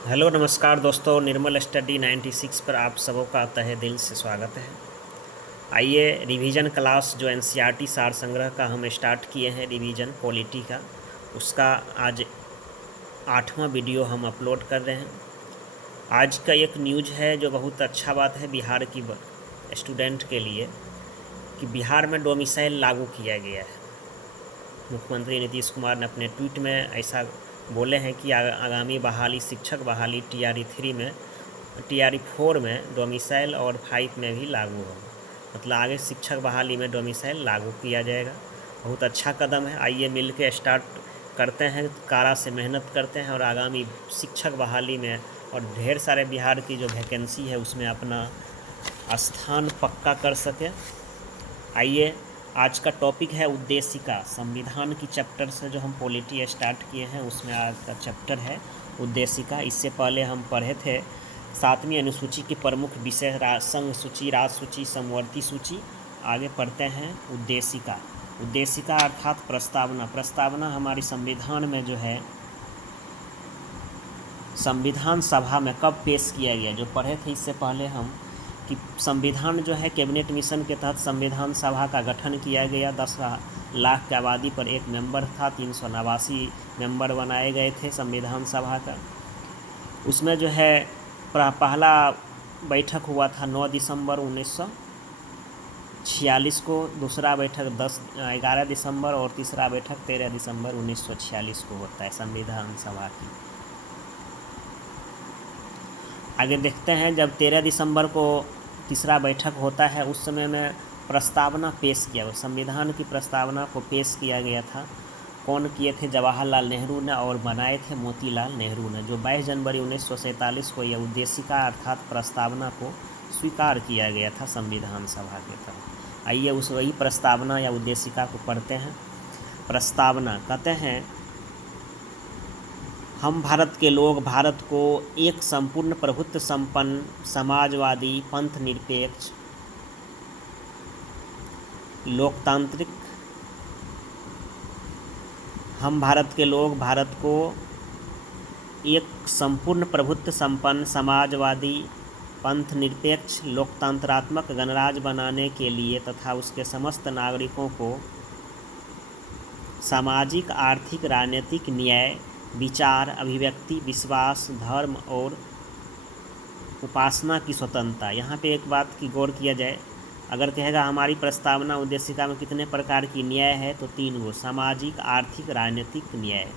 Hello नमस्कार दोस्तों, निर्मल study 96 पर आप सबों का तहे दिल से स्वागत है। आइए रिवीजन क्लास जो एनसीईआरटी सार संग्रह का हम स्टार्ट किए हैं, रिवीजन पॉलिटी का, उसका आज 8वां वीडियो हम अपलोड कर रहे हैं। आज का एक न्यूज़ है जो बहुत अच्छा बात है बिहार की स्टूडेंट के लिए कि बिहार में डोमिसाइल लागू किया गया है। मुख्यमंत्री नीतीश कुमार ने अपने ट्वीट में ऐसा बोले हैं कि आगामी बहाली शिक्षक बहाली TRE 3 में TRE 4 में डोमिसाइल और 5 में भी लागू होगा। मतलब आगे शिक्षक बहाली में डोमिसाइल लागू किया जाएगा। बहुत अच्छा कदम है। आइए मिल के स्टार्ट करते हैं, कारा से मेहनत करते हैं और आगामी शिक्षक बहाली में और ढेर सारे बिहार की जो वैकेंसी है उसमें अपना स्थान पक्का कर सकें। आइए, आज का टॉपिक है उद्देशिका। संविधान की चैप्टर से जो हम पॉलिटी स्टार्ट किए हैं उसमें आज का चैप्टर है उद्देशिका। इससे पहले हम पढ़े थे 7वीं अनुसूची की प्रमुख विषय संघ सूची, राज सूची, समवर्ती सूची। आगे पढ़ते हैं उद्देशिका। उद्देशिका अर्थात प्रस्तावना। प्रस्तावना हमारी संविधान में जो है संविधान सभा में कब पेश किया गया, जो पढ़े थे इससे पहले हम, कि संविधान जो है कैबिनेट मिशन के तहत संविधान सभा का गठन किया गया। 10 लाख की आबादी पर एक मेंबर था, 389 मेंबर बनाए गए थे संविधान सभा का। उसमें जो है पहला बैठक हुआ था 9 दिसंबर 1946 को, दूसरा बैठक 11 दिसंबर और तीसरा बैठक 13 दिसंबर 1946 को होता है संविधान सभा की। आगे देखते हैं, जब 13 दिसंबर को तीसरा बैठक होता है उस समय में प्रस्तावना पेश किया गया, संविधान की प्रस्तावना को पेश किया गया था। कौन किए थे? जवाहरलाल नेहरू ने, और बनाए थे मोतीलाल नेहरू ने। जो 22 जनवरी 1947 को यह उद्देशिका अर्थात प्रस्तावना को स्वीकार किया गया था संविधान सभा के तहत। आइए उस वही प्रस्तावना या उद्देशिका को पढ़ते हैं। प्रस्तावना कहते हैं, हम भारत के लोग भारत को एक संपूर्ण प्रभुत्व संपन्न समाजवादी पंथ निरपेक्ष लोकतांत्रिक हम भारत के लोग भारत को एक संपूर्ण प्रभुत्व संपन्न समाजवादी पंथ निरपेक्ष लोकतंत्रात्मक गणराज्य बनाने के लिए तथा उसके समस्त नागरिकों को सामाजिक, आर्थिक, राजनीतिक न्याय, विचार, अभिव्यक्ति, विश्वास, धर्म और उपासना की स्वतंत्रता। यहाँ पे एक बात की गौर किया जाए, अगर कहेगा हमारी प्रस्तावना उद्देशिका में कितने प्रकार की न्याय है, तो 3 गो, सामाजिक, आर्थिक, राजनीतिक न्याय।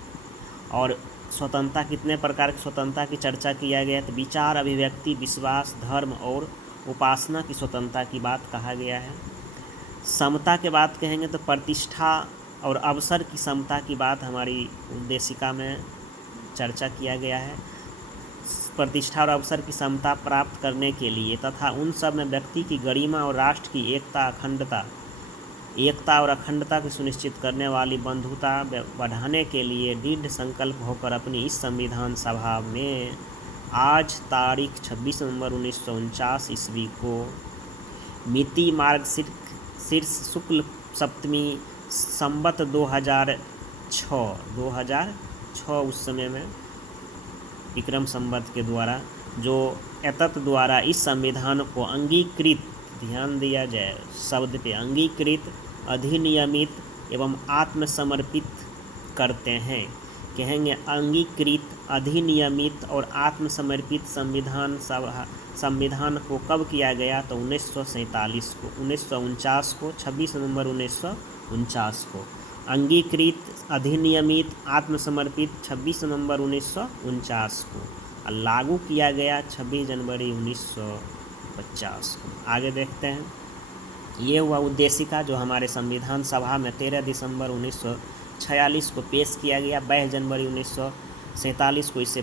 और स्वतंत्रता, कितने प्रकार की स्वतंत्रता की चर्चा किया गया है, तो विचार, अभिव्यक्ति, विश्वास, धर्म और उपासना की स्वतंत्रता की बात कहा गया है। समता के बात कहेंगे तो प्रतिष्ठा और अवसर की समता की बात हमारी उद्देशिका में चर्चा किया गया है। प्रतिष्ठा और अवसर की समता प्राप्त करने के लिए तथा उन सब में व्यक्ति की गरिमा और राष्ट्र की एकता और अखंडता को सुनिश्चित करने वाली बंधुता बढ़ाने के लिए दृढ़ संकल्प होकर अपनी इस संविधान सभा में आज तारीख 26 नवंबर 1949 ईस्वी को मिति मार्गशीर्ष शुक्ल सप्तमी संवत 2006 उस समय में विक्रम संवत के द्वारा जो एतत् द्वारा इस संविधान को अंगीकृत, ध्यान दिया जाए शब्द पे, अंगीकृत, अधिनियमित एवं आत्मसमर्पित करते हैं। कहेंगे अंगीकृत, अधिनियमित और आत्मसमर्पित संविधान को कब किया गया, तो 1947 को, 1949 को, 26 नवंबर 1949 को। अंगीकृत, अधिनियमित, आत्मसमर्पित 26 नवंबर 1949 को, और लागू किया गया 26 जनवरी 1950 को। आगे देखते हैं, ये हुआ उद्देशिका जो हमारे संविधान सभा में 13 दिसंबर 1946 को पेश किया गया। 22 जनवरी 1947 को इसे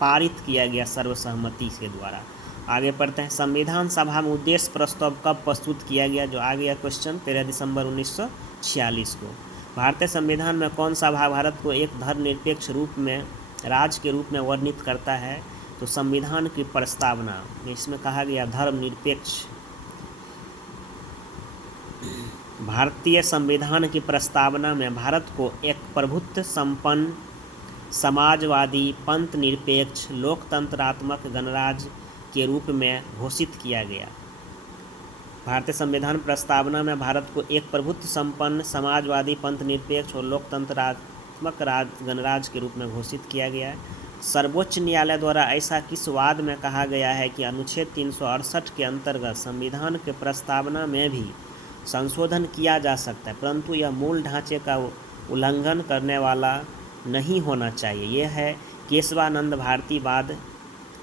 पारित किया गया सर्वसहमति के द्वारा। आगे पढ़ते हैं, संविधान सभा में उद्देश्य प्रस्ताव कब प्रस्तुत किया गया, जो आ गया क्वेश्चन 13 दिसंबर 1946 को। भारतीय संविधान में कौन सा भाग भारत को एक धर्मनिरपेक्ष रूप में राज्य के रूप में वर्णित करता है, तो संविधान की प्रस्तावना में इसमें कहा गया धर्मनिरपेक्ष। भारतीय संविधान की प्रस्तावना में भारत को एक प्रभुत्व संपन्न समाजवादी, पंथ निरपेक्ष, लोकतंत्रात्मक गणराज्य के रूप में घोषित किया गया। भारतीय संविधान प्रस्तावना में भारत को एक प्रभुत्व संपन्न, समाजवादी, पंथ निरपेक्ष और लोकतंत्रात्मक गणराज्य के रूप में घोषित किया गया है। सर्वोच्च न्यायालय द्वारा ऐसा किस वाद में कहा गया है कि अनुच्छेद 368 के अंतर्गत संविधान के प्रस्तावना में भी संशोधन किया जा सकता है, परंतु यह मूल ढांचे का उल्लंघन करने वाला नहीं होना चाहिए। यह है केशवानंद भारती वाद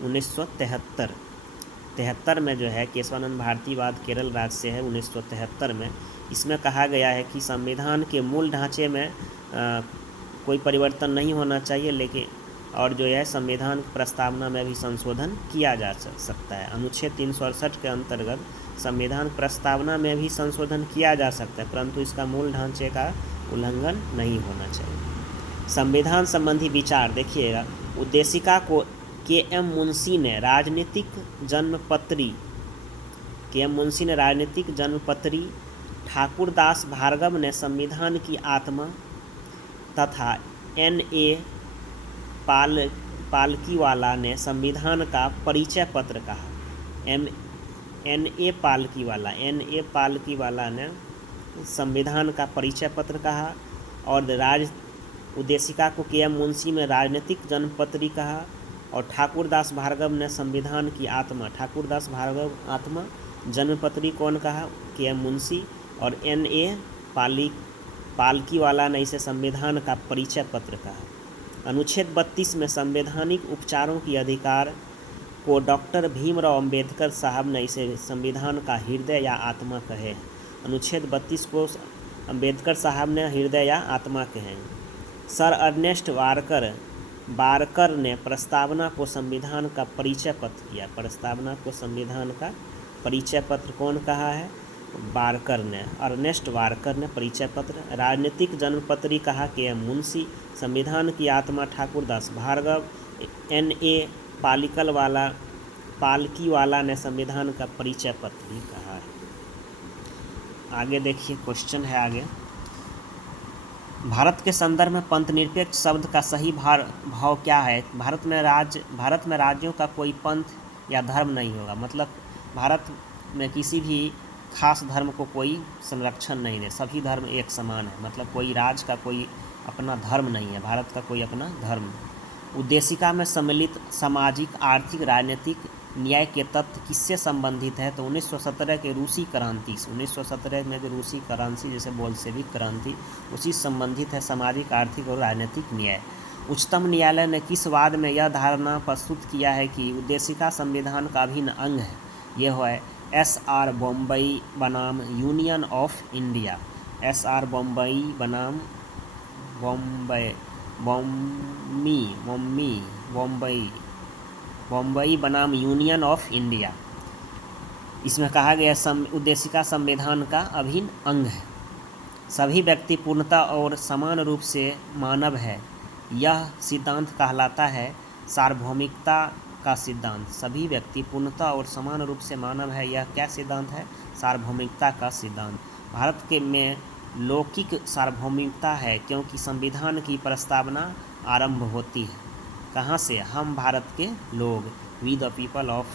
1973 में जो है केशवानंद भारती वाद केरल राज्य से है 1973 में। इसमें कहा गया है कि संविधान के मूल ढांचे में कोई परिवर्तन नहीं होना चाहिए, लेकिन और जो है संविधान प्रस्तावना में भी संशोधन किया जा सकता है। अनुच्छेद 368 के अंतर्गत संविधान प्रस्तावना में भी संशोधन किया जा सकता है, परंतु इसका मूल ढांचे का उल्लंघन नहीं होना चाहिए। संविधान संबंधी विचार देखिएगा। उद्देशिका को के.एम. मुंशी ने राजनीतिक जन्मपत्री, ठाकुरदास भार्गव ने संविधान की आत्मा तथा N.A. पालकीवाला ने संविधान का परिचय पत्र कहा। N.A. पालकीवाला ने संविधान का परिचय पत्र कहा और उद्देशिका को के.एम. मुंशी में राजनीतिक जन्मपत्री कहा और ठाकुरदास भार्गव ने संविधान की आत्मा, ठाकुरदास भार्गव आत्मा, जन्मपत्री कौन कहा? के.एम. मुंशी और N.A. पालकीवाला ने इसे संविधान का परिचय पत्र कहा। अनुच्छेद 32 में संवैधानिक उपचारों की अधिकार को डॉक्टर भीमराव अंबेडकर साहब ने इसे संविधान का हृदय या आत्मा कहे। अनुच्छेद 32 को अंबेडकर साहब ने हृदय या आत्मा कहे। सर अर्नेस्ट बारकर ने प्रस्तावना को संविधान का परिचय पत्र किया। प्रस्तावना को संविधान का परिचय पत्र कौन कहा है? बारकर ने, अर्नेस्ट बारकर ने परिचय पत्र। राजनीतिक जन्मपत्री कहा के.एम. मुंशी। संविधान की आत्मा ठाकुरदास भार्गव। N.A. पालकीवाला ने संविधान का परिचय पत्र भी कहा है। आगे देखिए, क्वेश्चन है आगे। भारत के संदर्भ में पंथ निरपेक्ष शब्द का सही भाव क्या है? भारत में राज्यों का कोई पंथ या धर्म नहीं होगा, मतलब भारत में किसी भी खास धर्म को कोई संरक्षण नहीं है, सभी धर्म एक समान है, मतलब कोई राज्य का कोई अपना धर्म नहीं है, भारत का कोई अपना धर्म। उद्देशिका में सम्मिलित सामाजिक, आर्थिक, राजनीतिक न्याय के तत्व किससे संबंधित है? तो 1917 के रूसी क्रांति, 1917 में जो रूसी क्रांति जैसे बोल्शेविक क्रांति, उसी संबंधित है सामाजिक, आर्थिक और राजनीतिक न्याय। उच्चतम न्यायालय ने किस वाद में यह धारणा प्रस्तुत किया है कि उद्देशिका संविधान का अभिन्न अंग है? यह है S.R. बॉम्बई बनाम union of India. S.R. Bommai बनाम बॉम्बई बनाम यूनियन ऑफ इंडिया। इसमें कहा गया उद्देशिका संविधान का अभिन्न अंग है। सभी व्यक्ति पूर्णतः और समान रूप से मानव है, यह सिद्धांत कहलाता है सार्वभौमिकता का सिद्धांत। सभी व्यक्ति पूर्णतः और समान रूप से मानव है, यह क्या सिद्धांत है? सार्वभौमिकता का सिद्धांत। भारत के में लौकिक सार्वभौमिकता है, क्योंकि संविधान की प्रस्तावना आरंभ होती है कहाँ से? हम भारत के लोग, we the people of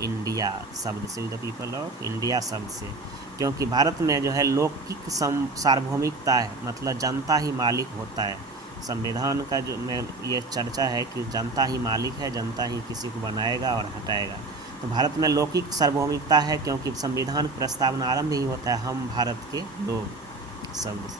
India शब्द से, we the people of India शब्द से, क्योंकि भारत में जो है लौकिक सार्वभौमिकता है, मतलब जनता ही मालिक होता है। संविधान का जो में ये चर्चा है कि जनता ही मालिक है, जनता ही किसी को बनाएगा और हटाएगा। तो भारत में लौकिक सार्वभौमिकता है, क्योंकि संविधान प्रस्तावना आरंभ ही होता है हम भारत के लोग शब्द से।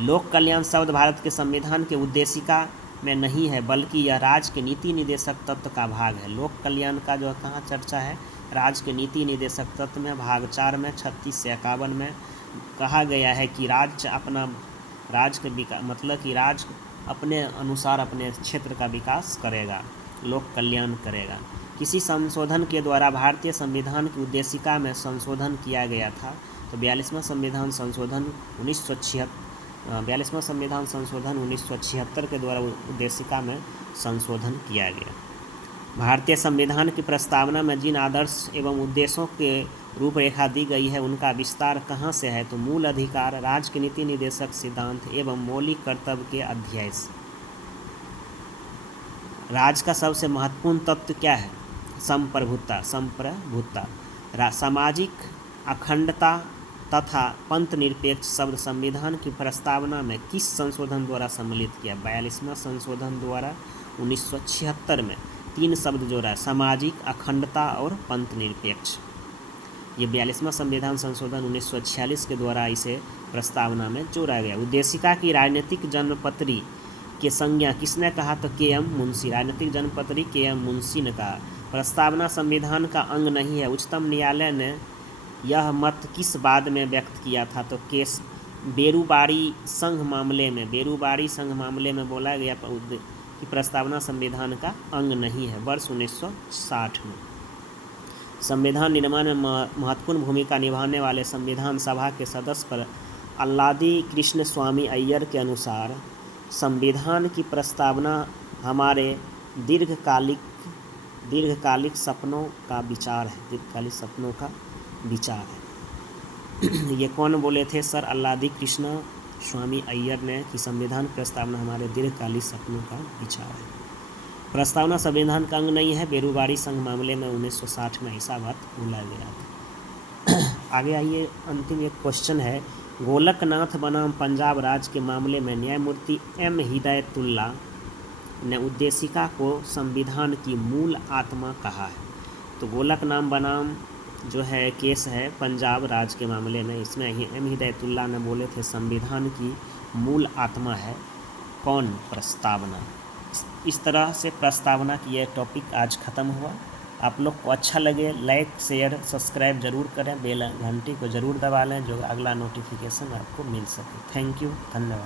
लोक कल्याण शब्द भारत के संविधान के उद्देशिका में नहीं है, बल्कि यह राज्य के नीति निदेशक तत्व का भाग है। लोक कल्याण का जो कहाँ चर्चा है? राज्य के नीति निदेशक तत्व में भाग 4 में 36 से 51 में कहा गया है कि राज्य के विकास, मतलब कि राज्य अपने अनुसार अपने क्षेत्र का विकास करेगा, लोक कल्याण करेगा। किसी संशोधन के द्वारा भारतीय संविधान की उद्देशिका में संशोधन किया गया था, तो 42वां संविधान संशोधन 1976 के द्वारा उद्देशिका में संशोधन किया गया। भारतीय संविधान की प्रस्तावना में जिन आदर्श एवं उद्देश्यों के रूपरेखा दी गई है, उनका विस्तार कहाँ से है? तो मूल अधिकार, राज्य के नीति निदेशक सिद्धांत एवं मौलिक कर्तव्य के अध्याय से। राज का सबसे महत्वपूर्ण तत्व क्या है? संप्रभुता। सामाजिक अखंडता तथा पंथ निरपेक्ष शब्द संविधान की प्रस्तावना में किस संशोधन द्वारा सम्मिलित किया? 42वां संशोधन द्वारा 1976 में 3 शब्द जोड़ा है, सामाजिक अखंडता और पंथ निरपेक्ष। ये 42वां संविधान संशोधन 1946 के द्वारा इसे प्रस्तावना में जोड़ा गया। उद्देशिका की राजनीतिक जन्मपत्री के संज्ञा किसने कहा? तो के.एम. मुंशी। राजनीतिक जन्मपत्री के.एम. मुंशी ने कहा। प्रस्तावना संविधान का अंग नहीं है, उच्चतम न्यायालय ने यह मत किस वाद में व्यक्त किया था? तो केस बेरूबारी संघ मामले में बोला गया कि प्रस्तावना संविधान का अंग नहीं है, वर्ष 1960 में। संविधान निर्माण में महत्वपूर्ण भूमिका निभाने वाले संविधान सभा के सदस्य पर अल्लादी कृष्ण स्वामी अय्यर के अनुसार संविधान की प्रस्तावना हमारे दीर्घकालिक सपनों का विचार है। ये कौन बोले थे? सर अल्लादी कृष्ण स्वामी अय्यर ने कि संविधान प्रस्तावना हमारे दीर्घकालिक सपनों का विचार है। प्रस्तावना संविधान का अंग नहीं है, बेरूबारी संघ मामले में 1960 में ऐसा बात बोला गया था। आगे आइए, अंतिम एक क्वेश्चन है। गोलकनाथ बनाम पंजाब राज्य के मामले में न्यायमूर्ति एम हिदायतुल्ला ने उद्देशिका को संविधान की मूल आत्मा कहा है। तो गोलकनाथ बनाम जो है केस है पंजाब राज्य के मामले में, इसमें एम हिदायतुल्ला ने बोले थे संविधान की मूल आत्मा है कौन? प्रस्तावना। इस तरह से प्रस्तावना की यह टॉपिक आज ख़त्म हुआ। आप लोग को अच्छा लगे लाइक शेयर सब्सक्राइब जरूर करें, बेल घंटी को ज़रूर दबा लें जो अगला नोटिफिकेशन आपको मिल सके। थैंक यू, धन्यवाद।